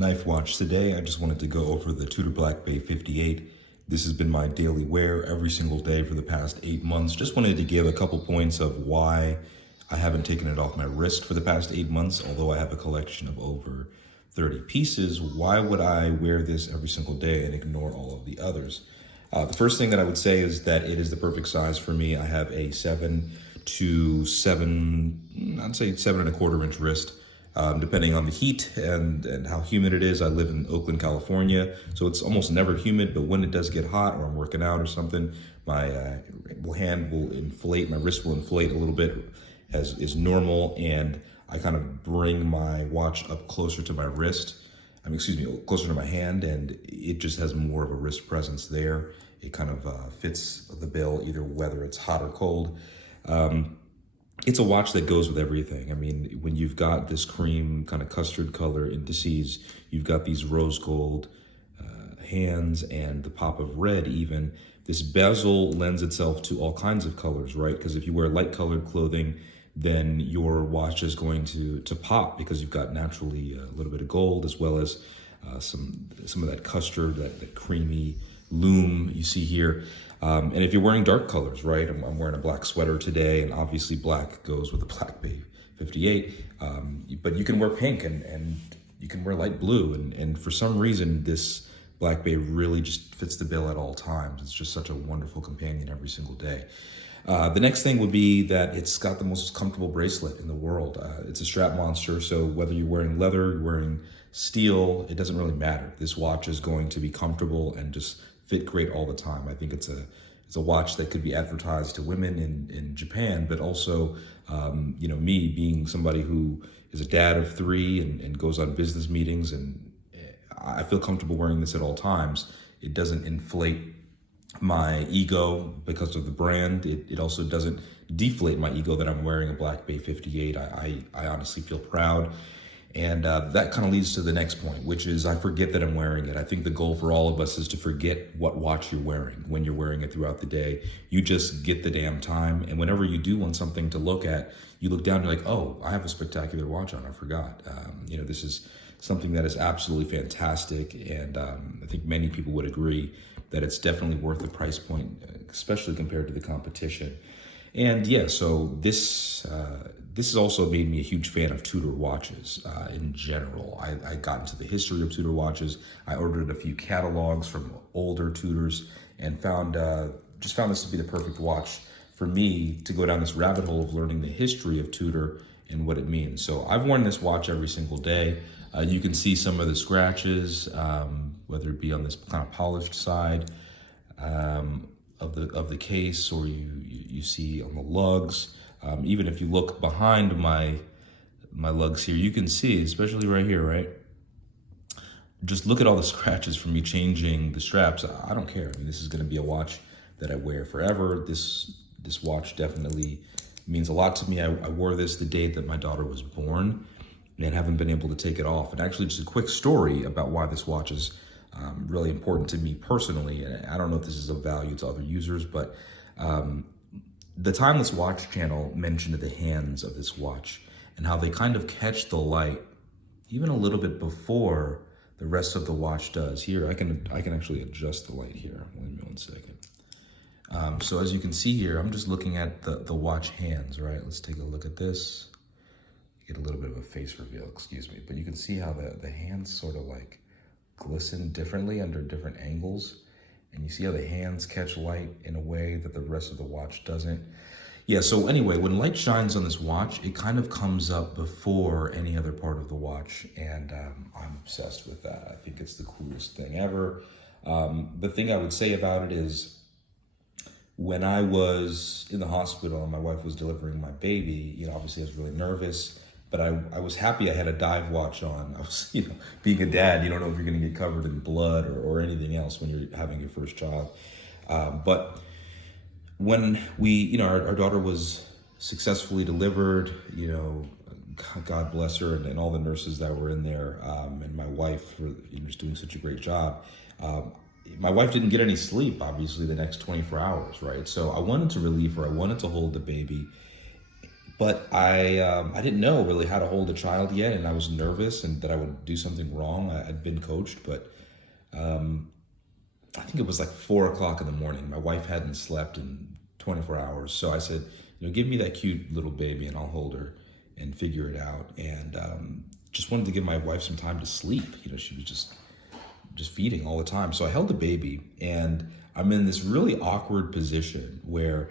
Knife watch today. I just wanted to go over the Tudor Black Bay 58. This has been my daily wear every single day for the past 8 months. Just wanted to give a couple points of why I haven't taken it off my wrist for the past 8 months, although I have a collection of over 30 pieces. Why would I wear this every single day and ignore all of the others? The first thing that I would say is that it is the perfect size for me. I have a 7 to 7, I'd say 7.25 inch wrist. Depending on the heat and how humid it is. I live in Oakland, California, so it's almost never humid, but when it does get hot or I'm working out or something, my hand will inflate, my wrist will inflate a little bit as is normal, and I kind of bring my watch up closer to my wrist, closer to my hand, and it just has more of a wrist presence there. It kind of fits the bill, either whether it's hot or cold. It's a watch that goes with everything. I mean, when you've got this cream kind of custard color indices, you've got these rose gold hands and the pop of red even. This bezel lends itself to all kinds of colors, right? Because if you wear light colored clothing, then your watch is going to pop because you've got naturally a little bit of gold, as well as some of that custard, that creamy loom you see here. And if you're wearing dark colors, right? I'm wearing a black sweater today, and obviously black goes with the Black Bay 58. But you can wear pink and you can wear light blue. And for some reason, this Black Bay really just fits the bill at all times. It's just such a wonderful companion every single day. The next thing would be that it's got the most comfortable bracelet in the world. It's a strap monster, so whether you're wearing leather, you're wearing steel, it doesn't really matter. This watch is going to be comfortable and just fit great all the time. I think it's a watch that could be advertised to women in Japan, but also, me being somebody who is a dad of 3 and goes on business meetings, and I feel comfortable wearing this at all times. It doesn't inflate my ego because of the brand. It also doesn't deflate my ego that I'm wearing a Black Bay 58. I honestly feel proud. And that kind of leads to the next point, which is I forget that I'm wearing it. I think the goal for all of us is to forget what watch you're wearing when you're wearing it throughout the day. You just get the damn time. And whenever you do want something to look at, you look down and you're like, oh, I have a spectacular watch on. I forgot. This is something that is absolutely fantastic. And I think many people would agree that it's definitely worth the price point, especially compared to the competition. And yeah, so this has also made me a huge fan of Tudor watches in general. I got into the history of Tudor watches. I ordered a few catalogs from older Tudors and found this to be the perfect watch for me to go down this rabbit hole of learning the history of Tudor and what it means. So I've worn this watch every single day. You can see some of the scratches, whether it be on this kind of polished side of the case, or you see on the lugs. Even if you look behind my lugs here, you can see, especially right here, right? Just look at all the scratches from me changing the straps. I don't care. I mean, this is going to be a watch that I wear forever. This watch definitely means a lot to me. I wore this the day that my daughter was born and haven't been able to take it off. And actually, just a quick story about why this watch is really important to me personally. And I don't know if this is of value to other users, but the Timeless Watch channel mentioned the hands of this watch and how they kind of catch the light even a little bit before the rest of the watch does. Here, I can actually adjust the light here. Wait me 1 second. So as you can see here, I'm just looking at the watch hands, right? Let's take a look at this. Get a little bit of a face reveal, excuse me. But you can see how the hands sort of like glisten differently under different angles. And you see how the hands catch light in a way that the rest of the watch doesn't. Yeah, so anyway, when light shines on this watch, it kind of comes up before any other part of the watch. And I'm obsessed with that. I think it's the coolest thing ever. The thing I would say about it is when I was in the hospital and my wife was delivering my baby, obviously I was really nervous. But I was happy I had a dive watch on. I was, being a dad, you don't know if you're going to get covered in blood or anything else when you're having your first child. But when our daughter was successfully delivered, God bless her and all the nurses that were in there, and my wife for just doing such a great job. My wife didn't get any sleep, obviously, the next 24 hours, right? So I wanted to relieve her. I wanted to hold the baby. But I didn't know really how to hold a child yet, and I was nervous and that I would do something wrong. I'd been coached, but I think it was like 4 o'clock in the morning. My wife hadn't slept in 24 hours. So I said, give me that cute little baby and I'll hold her and figure it out. And just wanted to give my wife some time to sleep. She was just feeding all the time. So I held the baby, and I'm in this really awkward position where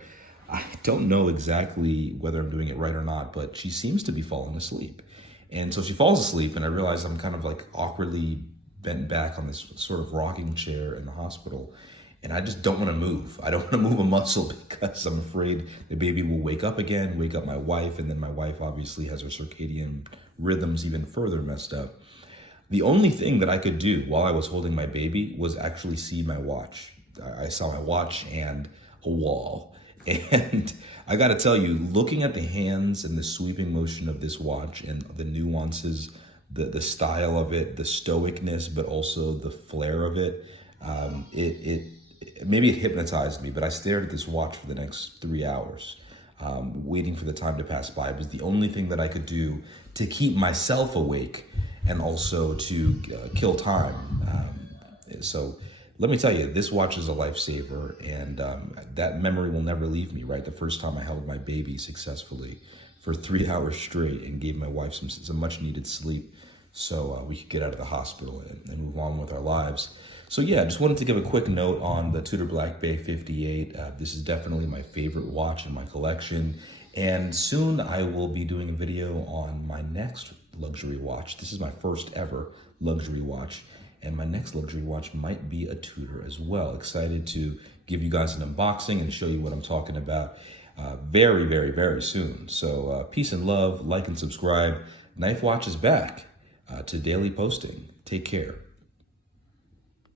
I don't know exactly whether I'm doing it right or not, but she seems to be falling asleep. And so she falls asleep, and I realize I'm kind of like awkwardly bent back on this sort of rocking chair in the hospital. And I just don't want to move. I don't want to move a muscle because I'm afraid the baby will wake up again, wake up my wife, and then my wife obviously has her circadian rhythms even further messed up. The only thing that I could do while I was holding my baby was actually see my watch. I saw my watch and a wall. And I got to tell you, looking at the hands and the sweeping motion of this watch and the nuances, the style of it, the stoicness, but also the flair of it, maybe it hypnotized me, but I stared at this watch for the next 3 hours, waiting for the time to pass by. It was the only thing that I could do to keep myself awake and also to kill time. So let me tell you, this watch is a lifesaver, and that memory will never leave me, right? The first time I held my baby successfully for 3 hours straight and gave my wife some much needed sleep so we could get out of the hospital and move on with our lives. So yeah, I just wanted to give a quick note on the Tudor Black Bay 58. This is definitely my favorite watch in my collection. And soon I will be doing a video on my next luxury watch. This is my first ever luxury watch. And my next luxury watch might be a Tudor as well. Excited to give you guys an unboxing and show you what I'm talking about very, very, very soon. So peace and love, like and subscribe. Knife Watch is back to daily posting. Take care.